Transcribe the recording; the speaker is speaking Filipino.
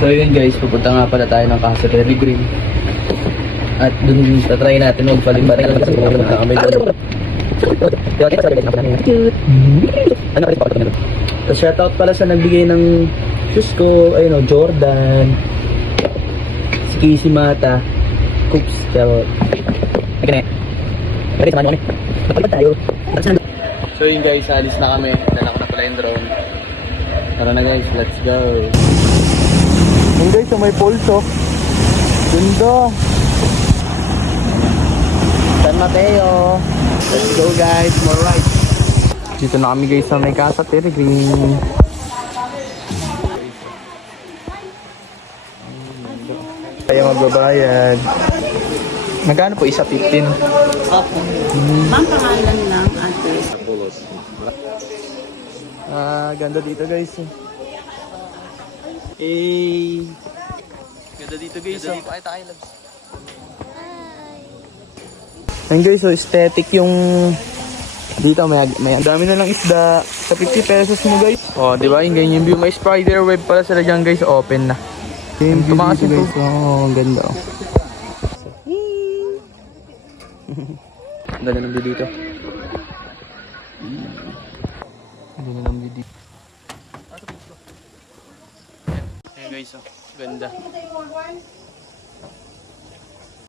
So yun guys, pupunta nga pala tayo ng Casa Peregrine. At dun tatry natin magpalibat na kami doon. Cute! So shoutout pala sa nagbigay ng shoes ko, ayun o, Jordan, si Casey Mata, Coops, charot. Okay na pwede samahan mo kami. Magpalibat tayo. So yun guys, alis na kami. Dala ko na pala yung drone. Tara na guys, let's go. Yun guys, so may pulse oh. Ganda. San Mateo. Let's go guys, more rides. Dito na kami guys sa may Casa Peregrine. Kaya magbabayad. Magkano po? Isa 15? Opo. Ma'am, pangalan ng address. Ganda dito guys. Eh, ganda dito guys. Ganda dito. Ay, tayo labs. Ayan guys, so aesthetic yung dito, may dami na lang isda sa 50 pesos mo guys. Oh, di ba? Yung ganyan view, may spider web pala sila diyan guys, open na. Yung tumakas dito guys. Oh, ang ganda oh. Ang ganda ng view dito. Ang ganda ng view dito. Ayan guys, oh, ganda.